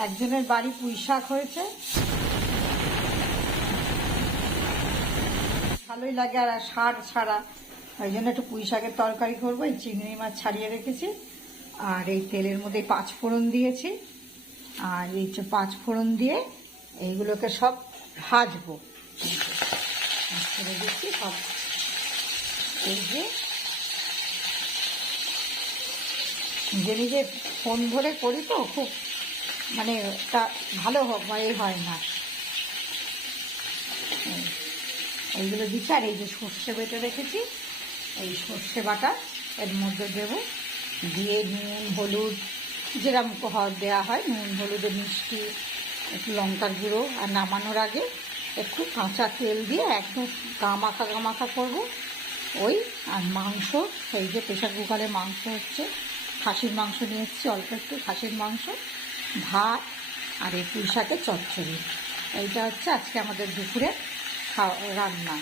একজনের বাড়ি পুঁই শাক হয়েছে, ভালোই লাগে, আর সার ছাড়া, ওই জন্য একটু পুঁই শাকের তরকারি করবো। এই চিংড়ি মাছ ছাড়িয়ে রেখেছি, আর এই তেলের মধ্যে 5 ফোড়ন দিয়েছি, আর এই 5 ফোড়ন দিয়ে এইগুলোকে সব ভাজবো। দিচ্ছি সব, এই যে নিজে নিজে ফোন ধরে করি তো, খুব মানে তা ভালো হয় না। এইগুলো দিচ্ছি, আর এই যে সর্ষে বেটে রেখেছি, এই সর্ষে বাটা এর মধ্যে দেবো, দিয়ে নুন হলুদ যেরকম দেওয়া হয়, নুন হলুদে মিষ্টি, একটু লঙ্কার গুঁড়ো, আর নামানোর আগে একটু কাঁচা তেল দিয়ে একদম গামাখা করবো ওই। আর মাংস, এই যে প্রেশার কুকারে মাংস হচ্ছে, খাসির মাংস নিয়ে এসেছি, অল্প একটু খাসির মাংস, ভাত, আর এই পুঁই শাকের চচ্চড়ি। এইটা হচ্ছে আজকে আমাদের দুপুরে রান্না।